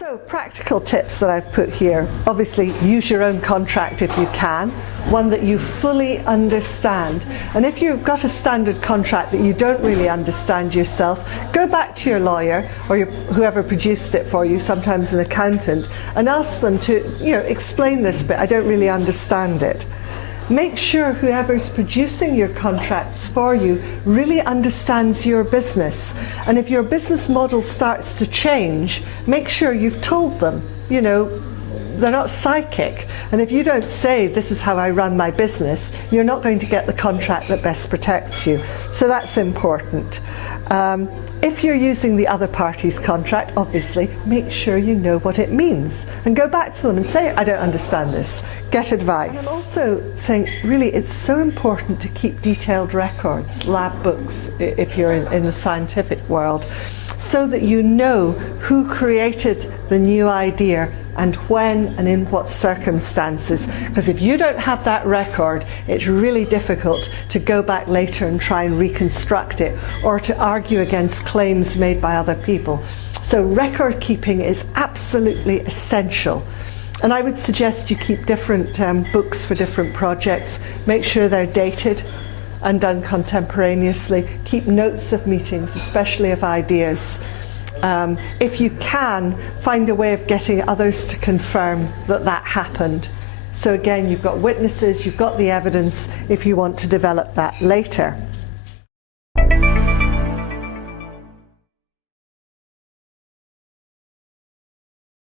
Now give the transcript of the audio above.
So, practical tips that I've put here. Obviously, use your own contract if you can, one that you fully understand. And if you've got a standard contract that you don't really understand yourself, go back to your lawyer or whoever produced it for you, sometimes an accountant, and ask them to, explain this bit. I don't really understand it. Make sure whoever's producing your contracts for you really understands your business. And if your business model starts to change, make sure you've told them. They're not psychic. And if you don't say, this is how I run my business, you're not going to get the contract that best protects you. So that's important. If you're using the other party's contract, obviously, make sure you know what it means. And go back to them and say, I don't understand this. Get advice. And I'm also saying, really, it's so important to keep detailed records, lab books, if you're in the scientific world, so that you know who created the new idea and when and in what circumstances. Because if you don't have that record, it's really difficult to go back later and try and reconstruct it or to argue against claims made by other people. So record keeping is absolutely essential. And I would suggest you keep different books for different projects. Make sure they're dated and done contemporaneously. Keep notes of meetings, especially of ideas. If you can, find a way of getting others to confirm that that happened. So again, you've got witnesses, you've got the evidence if you want to develop that later.